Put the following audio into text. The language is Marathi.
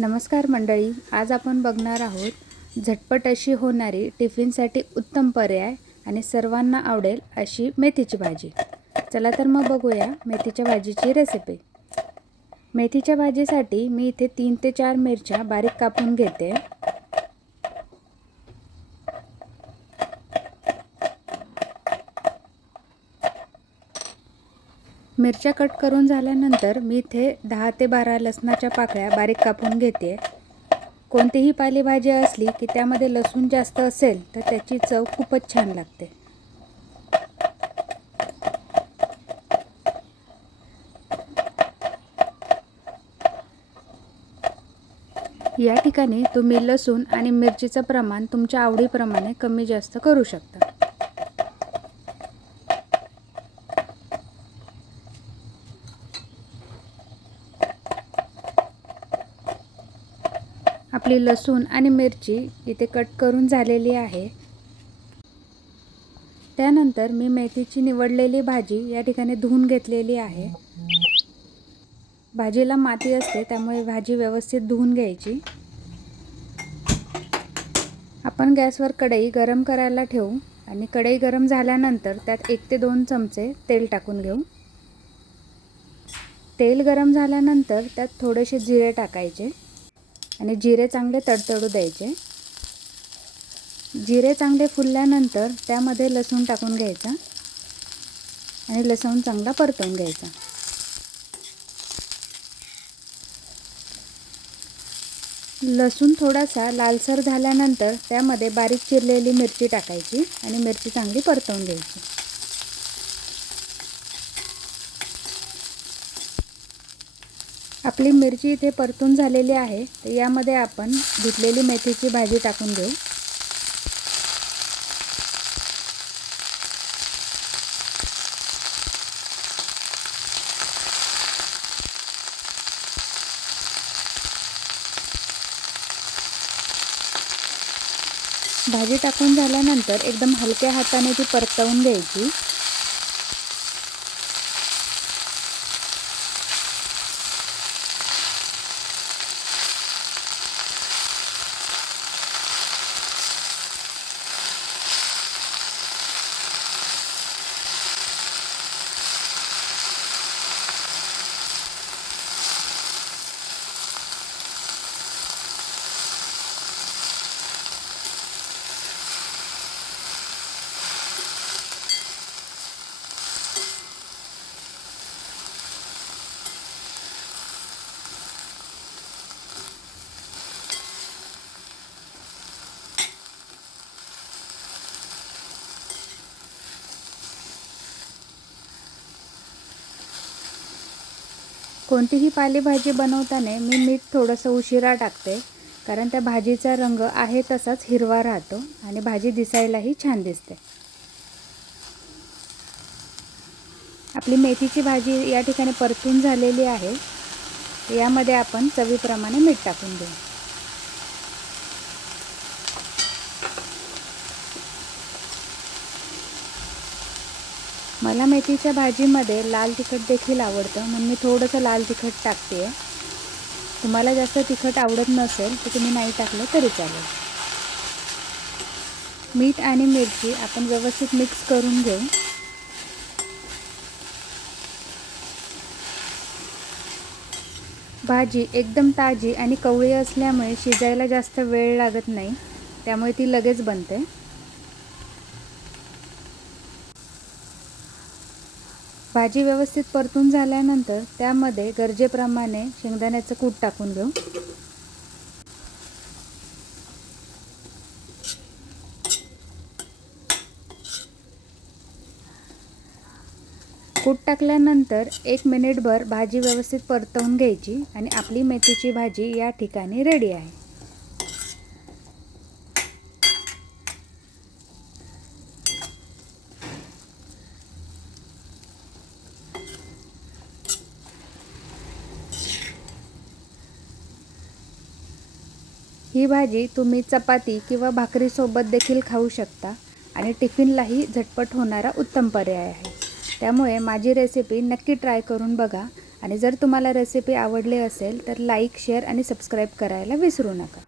नमस्कार मंडळी, आज आपण बघणार आहोत झटपट अशी होणारी टिफिनसाठी उत्तम पर्याय आणि सर्वांना आवडेल अशी मेथीची भाजी। चला तर मग बघूया मेथीच्या भाजीची रेसिपी। मेथीच्या भाजीसाठी मी इथे 3 ते 4 मिरच्या बारीक कापून घेते। मिरच्या कट करून झाल्यानंतर मी इथे 10 ते 12 लसणाच्या पाकळ्या बारीक कापून घेते। कोणतीही पालेभाजी असली की त्यामध्ये लसूण जास्त असेल तर त्याची चव खूपच छान लागते। या ठिकाणी तुम्ही लसूण आणि मिरचीचं प्रमाण तुमच्या आवडीप्रमाणे कमी जास्त करू शकता। आपली लसूण आणि मिरची इथे कट करून झालेली आहे। त्यानंतर मी मेथीची निवडलेली भाजी या ठिकाणी धुवून घेतलेली आहे। भाजीला माती असते त्यामुळे भाजी व्यवस्थित धुवून घ्यायची। आपण गॅसवर कढई गरम करायला ठेवू आणि कढई गरम झाल्यानंतर त्यात 1 ते 2 चमचे तेल टाकून घेऊ। तेल गरम झाल्यानंतर त्यात थोडेसे जिरे टाकायचे आणि जिरे चांगले तडतडू द्यायचे। जिरे चांगले फुलल्यानंतर त्यामध्ये लसूण टाकून घ्यायचा आणि लसूण चांगला परतवून घ्यायचा। लसूण थोडासा लालसर झाल्यानंतर त्यामध्ये बारीक चिरलेली मिरची टाकायची आणि मिरची चांगली परतवून घ्यायची। आपली मिरची इथे परतून झालेली आहे, तर यामध्ये आपण धुतलेली मेथीची भाजी टाकून घेऊ। भाजी टाकून झाल्यानंतर एकदम हलक्या हाताने ती परतवून घ्यायची। कोणतीही पालेभाजी बनवताना मी मीठ थोडंसं उशिरा टाकते, कारण त्या भाजीचा रंग आहे तसाच हिरवा राहतो आणि भाजी दिसायलाही छान दिसते। आपली मेथीची भाजी या ठिकाणी परतून झालेली आहे। यामध्ये आपण चवीप्रमाणे मीठ टाकून घेऊ। मला मेथीच्या भाजीमध्ये लाल तिखट देखील आवडतं, म्हणून मी थोडंसं लाल तिखट टाकते। तुम्हाला जास्त तिखट आवडत नसेल तर तुम्ही नाही टाकलं तरी चालेल। मीठ आणि मिरची आपण व्यवस्थित मिक्स करून घेऊ। भाजी एकदम ताजी आणि कवळी असल्यामुळे शिजायला जास्त वेळ लागत नाही, त्यामुळे ती लगेच बनते। भाजी व्यवस्थित परतून झाल्यानंतर त्यामध्ये गरजेप्रमाणे शेंगदाण्याचं कूट टाकून घेऊ। कूट टाकल्यानंतर 1 मिनिटभर भाजी व्यवस्थित परतवून घ्यायची आणि आपली मेथीची भाजी या ठिकाणी रेडी आहे। ही भाजी तुम्ही चपाती किंवा भाकरीसोबत देखील खाऊ शकता आणि टिफिनलाही झटपट होणारा उत्तम पर्याय आहे। त्यामुळे माझी रेसिपी नक्की ट्राय करून बघा आणि जर तुम्हाला रेसिपी आवडली असेल तर लाईक, शेअर आणि सबस्क्राईब करायला विसरू नका.